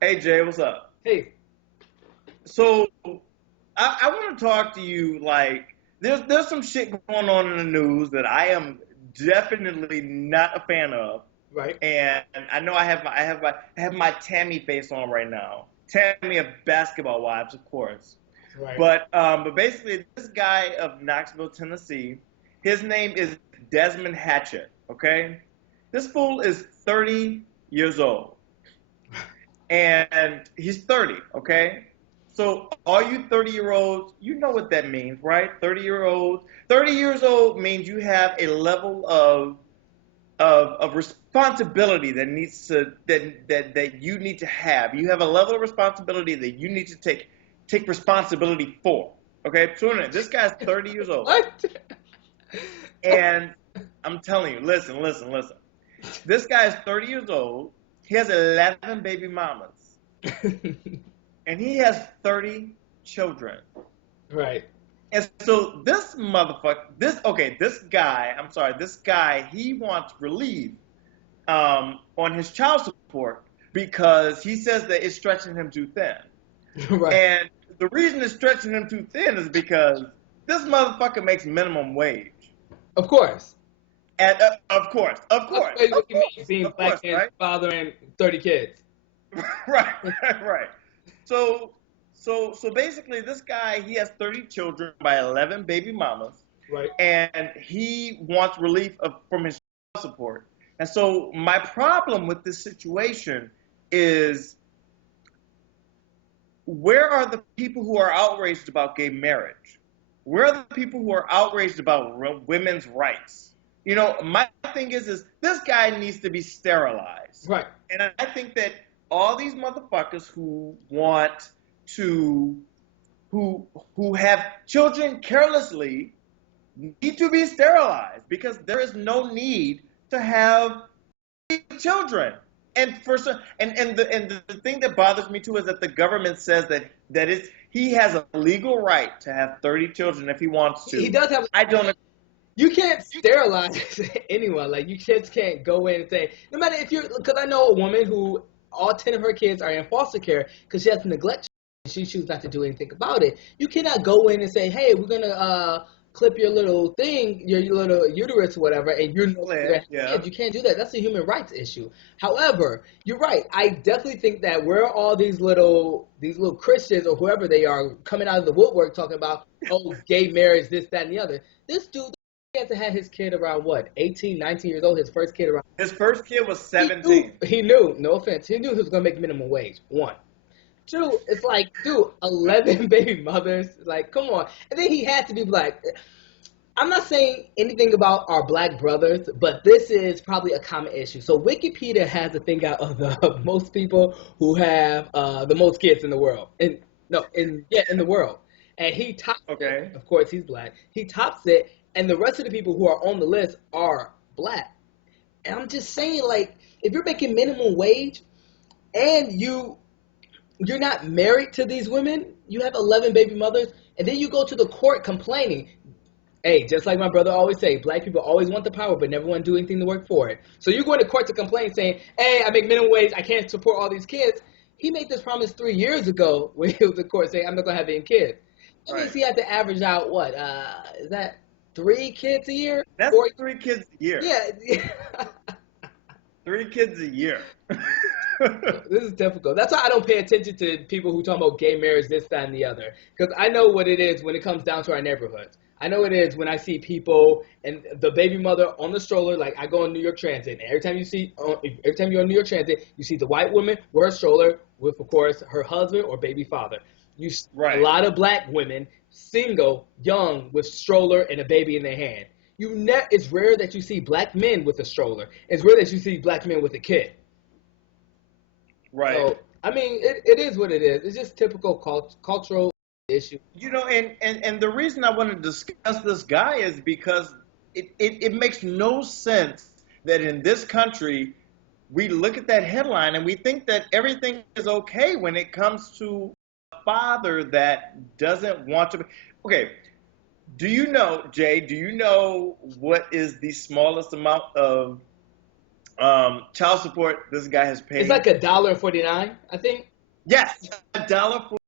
Hey Jay, what's up? Hey, So I want to talk to you. Like, there's some shit going on in the news that I am definitely not a fan of, right, and I know I have my Tammy face on right now. Tammy of Basketball Wives, of course. right. But basically, this guy of Knoxville, Tennessee, his name is Desmond Hatchett. Okay, this fool is 30 years old. And he's 30, okay? So all you 30-year-olds, you know what that means, right? 30-year-olds. 30 years old means you have a level of responsibility that you need to have. You have a level of responsibility that you need to take responsibility for. Okay? So this guy's 30 years old. What? And I'm telling you, listen. This guy's 30 years old. He has 11 baby mamas. And he has 30 children. Right, And so this motherfucker, this guy, he wants relief on his child support because he says that it's stretching him too thin. right. And the reason it's stretching him too thin is because this motherfucker makes minimum wage. Of course. And of That's course, basically what of you mean course, being of black course, and right? fathering 30 kids. Right, right. So, so basically, this guy he has 30 children by 11 baby mamas, Right. and he wants relief from his child support. And so, my problem with this situation is, where are the people who are outraged about gay marriage? Where are the people who are outraged about women's rights? You know, my thing is this guy needs to be sterilized. Right. And I think that all these motherfuckers who want to who who have children carelessly need to be sterilized because there is no need to have children. And the thing that bothers me too is that the government says that he has a legal right to have 30 children if he wants He to. does have. I don't. You can't sterilize anyone. Like, you just can't go in and say, no matter if you're, because I know a woman who all 10 of her kids are in foster care because she has neglect. She chooses not to do anything about it. You cannot go in and say, hey, we're going to clip your little thing, your little uterus or whatever, and you're no longer going to have Yeah. kids. You can't do that. That's a human rights issue. However, you're right. I definitely think that where all these little Christians or whoever they are coming out of the woodwork talking about, oh, gay marriage, this, that, and the other. This dude he had to have his kid around what, 18, 19 years old, his first kid around. His first kid was He knew, 17. he knew, no offense, he knew he was going to make minimum wage, one. Two, it's like, dude, 11 baby mothers, like, come on. And then he had to be black. I'm not saying anything about our black brothers, but this is probably a common issue. So Wikipedia has a thing out of the most people who have the most kids in the world. And no, in the world. And he tops it. Okay. Of course, he's black. He tops it, and the rest of the people who are on the list are black. And I'm just saying, like, if you're making minimum wage and you're not married to these women, you have 11 baby mothers, and then you go to the court complaining. Hey, just like my brother always say, black people always want the power, but never want to do anything to work for it. So you're going to court to complain, saying, hey, I make minimum wage, I can't support all these kids. He made this promise 3 years ago when he was in court saying, I'm not going to have any kids. That means Right. he had to average out, what, is that 3 kids a year? That's Four? 3 kids a year. Yeah. 3 kids a year. This is difficult. That's why I don't pay attention to people who talk about gay marriage, this, that, and the other. Because I know what it is when it comes down to our neighborhoods. I know it is when I see people and the baby mother on the stroller. Like, I go on New York Transit, and every time you're on New York Transit, you see the white woman with her stroller with, of course, her husband or baby father. You see a Right. lot of black women, single, young, with stroller and a baby in their hand. It's rare that you see black men with a stroller. It's rare that you see black men with a kid. Right. So, I mean, it is what it is. It's just typical cultural issue. You know, and the reason I want to discuss this guy is because it makes no sense that in this country we look at that headline and we think that everything is okay when it comes to a father that doesn't want to be. Okay, do you know, Jay, do you know what is the smallest amount of Child support. This guy has It's paid. like $1.49, I think. Yes, $1.49.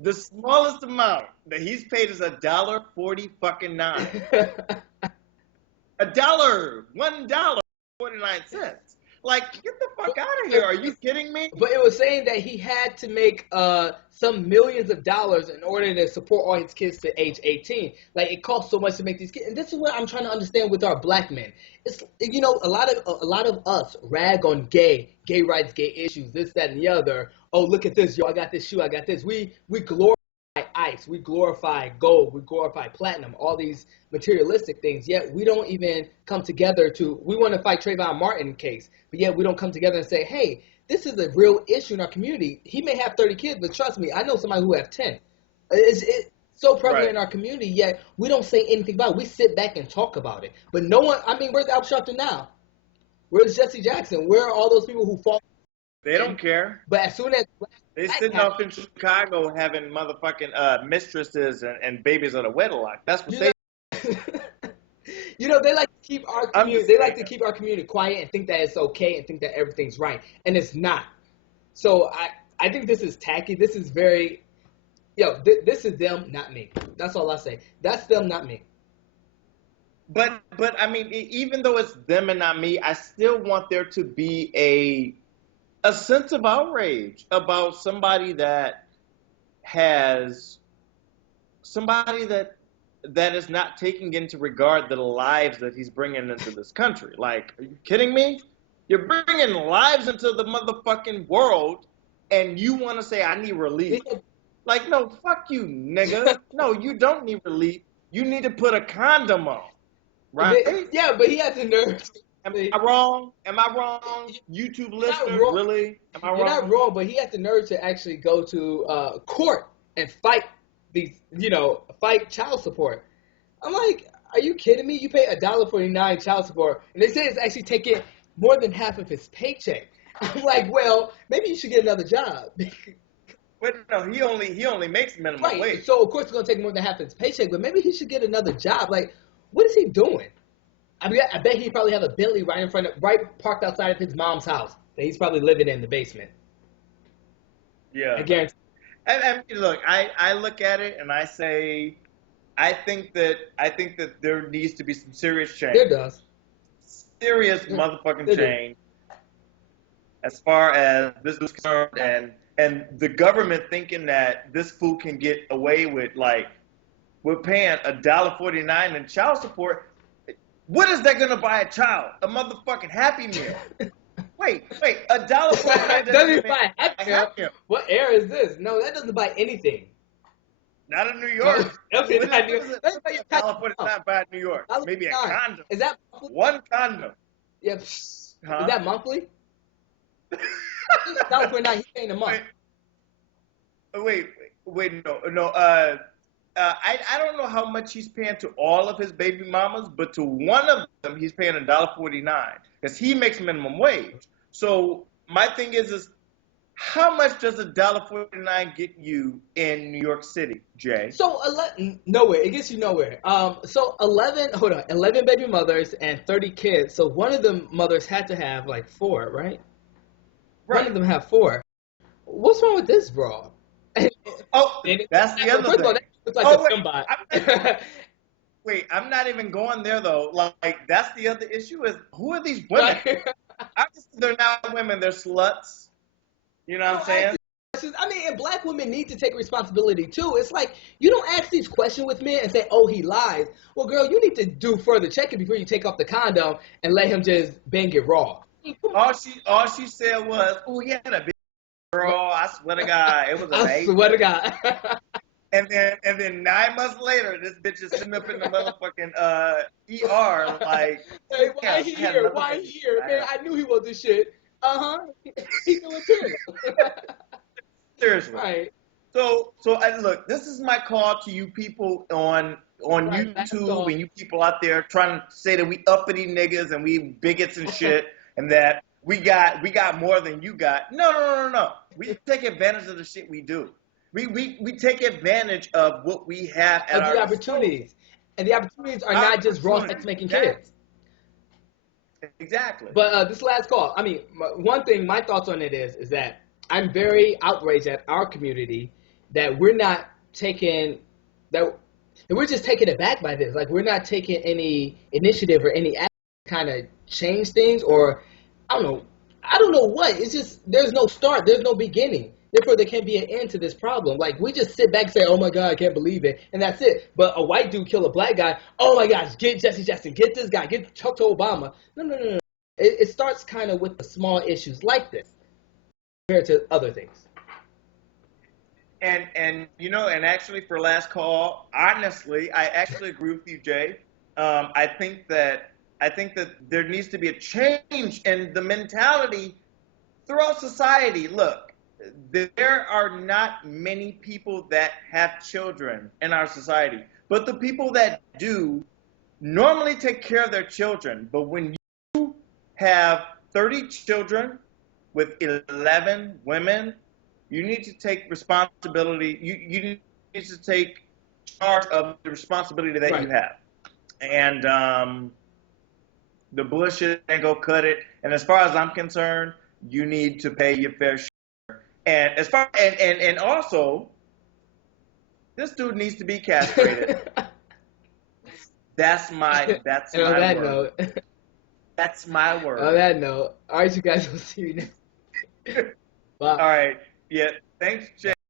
The smallest amount that he's paid is $1.40 fucking nine. $1.49. Like, get the fuck out of here. Are you kidding me? But it was saying that he had to make some millions of dollars in order to support all his kids to age 18. Like, it costs so much to make these kids. And this is what I'm trying to understand with our black men. It's, you know, a lot of us rag on gay rights, gay issues, this, that, and the other. Oh, look at this, yo! I got this shoe, I got this. We glorify ice, we glorify gold, we glorify platinum, all these materialistic things. Yet we don't even come together to. We want to fight Trayvon Martin case, but yet we don't come together and say, hey, this is a real issue in our community. He may have 30 kids, but trust me, I know somebody who have 10. It's so prevalent in our community, yet we don't say anything about it. We sit back and talk about it. But no one, I mean, where's Al Sharpton now? Where's Jesse Jackson? Where are all those people who fought? They don't care. But as soon as they sitting off in Chicago having motherfucking mistresses and babies on a wedlock. That's what they. You know, they like to keep our community. They like to keep our community quiet and think that it's okay and think that everything's right, and it's not. So I think this is tacky. This is very, this is them, not me. That's all I say. That's them, not me. But I mean, even though it's them and not me, I still want there to be a sense of outrage about somebody that is not taking into regard the lives that he's bringing into this country. Like, are you kidding me? You're bringing lives into the motherfucking world, and you want to say, I need relief. Like, no, fuck you, nigga. No, you don't need relief. You need to put a condom on, right? Yeah, but he has the nerve. Am I wrong? YouTube listeners, really? Am I wrong? You're not wrong, but he had the nerve to actually go to court and fight these, fight child support. I'm like, are you kidding me? You pay $1.49 child support, and they say it's actually taking more than half of his paycheck. I'm like, well, maybe you should get another job. Wait, no, he only makes minimum wage. So of course it's gonna take more than half of his paycheck, but maybe he should get another job. Like, what is he doing? I mean, I bet he probably have a Bentley right parked outside of his mom's house that he's probably living in the basement. Yeah. I guarantee. And look, I look at it and I say, I think that there needs to be some serious change. There does. Serious motherfucking change as far as this is concerned, and the government thinking that this fool can get away with, like, we're paying $1.49 in child support. What is that gonna buy a child? A motherfucking Happy Meal. Wait, $1.49 doesn't buy a Happy Meal. What era is this? No, that doesn't buy anything. Not in New York. Okay, $1.49 buy in New York. Maybe a condom. Is that monthly? One condom? Yeah. Huh? Is that monthly? $1.49, he's paying a month. Wait, no. I don't know how much he's paying to all of his baby mamas, but to one of them he's paying $1.49 because he makes minimum wage. So my thing is how much does $1.49 get you in New York City, Jay? So nowhere. It gets you nowhere. So 11 baby mothers and 30 kids. So one of the mothers had to have like 4, right? One of them have 4. What's wrong with this, bro? Oh, that's the other thing. It's like wait, I'm not even going there though. Like, that's the other issue is, who are these women? Obviously, they're not women; they're sluts. You know what I'm saying? I mean, and black women need to take responsibility too. It's like, you don't ask these questions with men and say, "Oh, he lies." Well, girl, you need to do further checking before you take off the condom and let him just bang it raw. All she said was, "Oh, he had a big girl." I swear to God, it was a I swear to God. And then 9 months later, this bitch is sitting up in the motherfucking ER like, hey, why he here? Why he here? Man, I knew he was this shit. He's doing material. Seriously. Right. So look, this is my call to you people on YouTube and you people out there trying to say that we uppity niggas and we bigots and shit and that we got more than you got. No. We take advantage of the shit we do. We take advantage of what we have at our opportunities. And the opportunities are not just raw sex making kids. Exactly. But this last call, I mean, one thing, my thoughts on it is that I'm very outraged at our community that we're not taking that we're just taken aback by this. Like we're not taking any initiative or any action to kind of change things, or I don't know, I don't know what. It's just there's no start, there's no beginning. Therefore, there can't be an end to this problem. Like we just sit back and say, "Oh my God, I can't believe it," and that's it. But a white dude kill a black guy. Oh my gosh, get Jesse Jackson, get this guy, get Chuck to Obama. No, no, no, no. It starts kind of with the small issues like this compared to other things. And you know, and actually for last call, honestly, I actually agree with you, Jay. I think that there needs to be a change in the mentality throughout society. Look, there are not many people that have children in our society, but the people that do normally take care of their children. But when you have 30 children with 11 women, you need to take responsibility. You need to take charge of the responsibility that you Right. have. And the bullshit ain't gonna cut it. And as far as I'm concerned, you need to pay your fair share. And as far and also, this dude needs to be castrated. That's my And on that word. note, That's my word. on that note, all right, you guys, we'll see you next. Bye. All right. Yeah. Thanks, Jay.